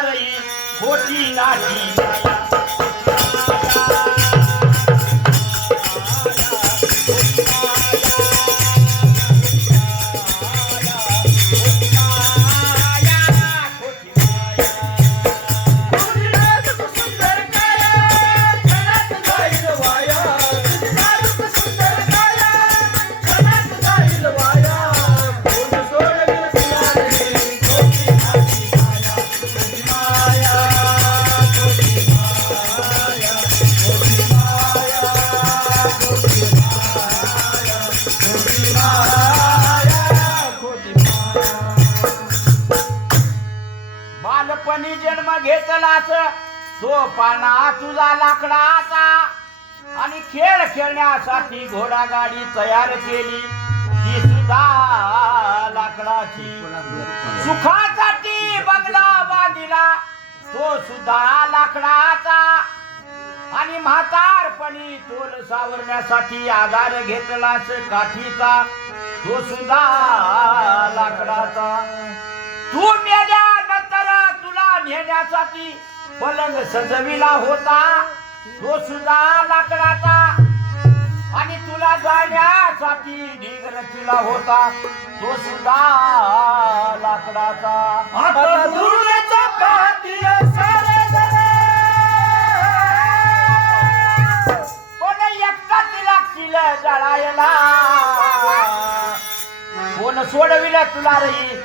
होती नाही. जन्म घेतलास तो पाना तुझा लाकडाचा आणि खेळ खेळण्यासाठी घोडा गाडी तयार केली. ती सुद्धा लाकडाची. सुखासाठी बंगला बांधिला. तो सुद्धा लाकडाचा आणि म्हातारपणी तोल सावरण्यासाठी आधार घेतलास काठीचा. तो सुद्धा नेण्यासाठी पलंग सजविला होता. तो सुद्धा लाकडाचा. आणि तुला जाण्यासाठी ढीग रचिला होता. तो सुद्धा लाकडाचा. आता सारे जळायला. कोण सोडविलं तुला रही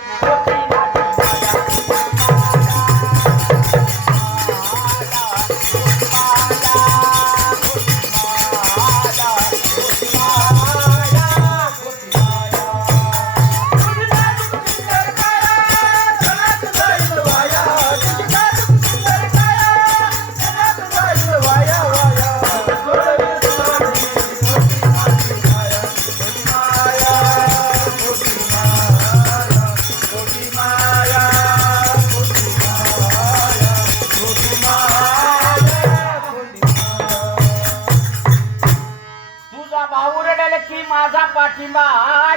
पाठिंबा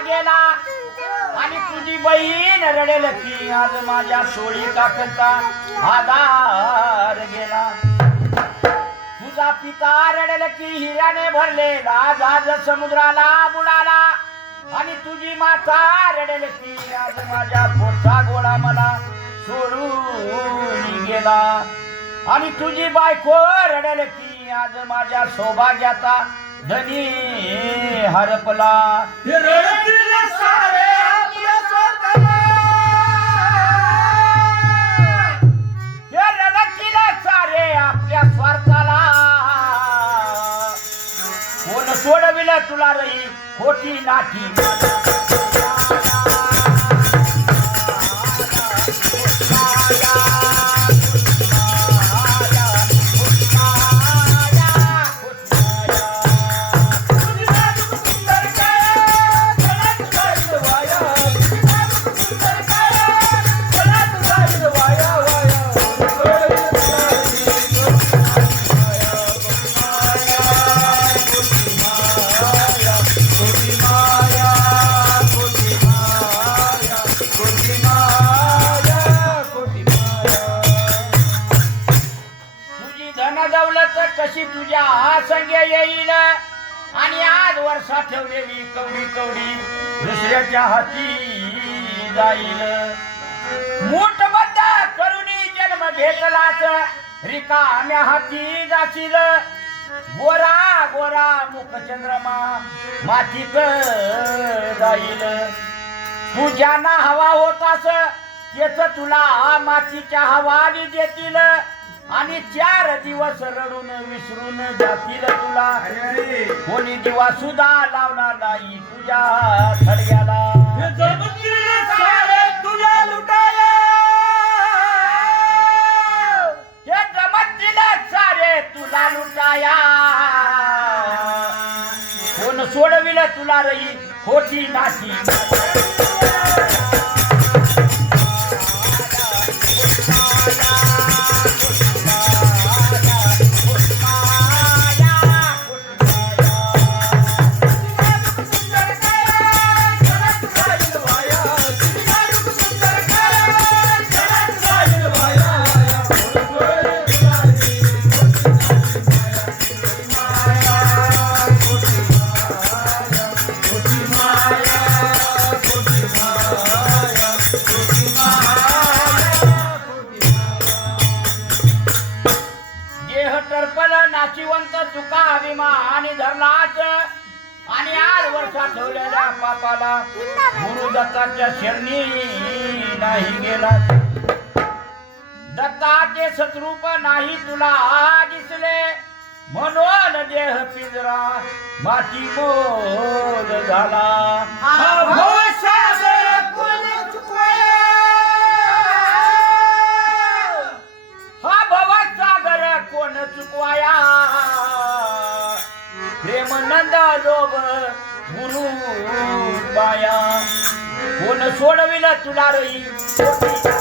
गेला. आणि तुझी बहीण रडेल की आज माझ्या सोळी काकचा आधार गेला. तुझा पिता रडेल की हिऱ्याने भरलेला जाज समुद्राला बुडाला. आणि तुझी माता रडेल की आज माझ्या पोटचा गोळा मला सोडून गेला. आणि तुझी बायको रडेल की आज माझ्या सौभाग्याचा धनी हरपला सोडविलं तुला रही खोटी नाठी? दौलत तुझ्या आसंगे येईल. आणि आज वर्षा ठेवलेली कवडी कवडी दुसऱ्याच्या हाती जाईल. मूठबद्ध करुणी जन्म घेतलाच. रिकाम्या हाती जाशील. गोरा गोरा मुख चंद्रमा मातीत जाईल. तू हवा होतास तेच तुला मातीच्या हवाली देतील. आणि चार दिवस रडून विसरून जातील तुला. कोणी दिवा सुद्धा लावणार नाही तुझ्या थडग्याला. हे तुला लुटाया. हे जमतील सारे तुला लुटाया. कोण सोडविल तुला रही खोटी नाटी ठेवलेल्या पापाला गुरु दत्ताच्या शरणी नाही गेला. दत्ताचे सद्रूप नाही तुला दिसले. म्हणून देह पिंजरा माती मोल झाला. हा भवसागर कोण चुकवाया हा भवा सागर कोण चुकवाया? प्रेम नंद लोभ गुरु बाया कोण सोडविला तुला रही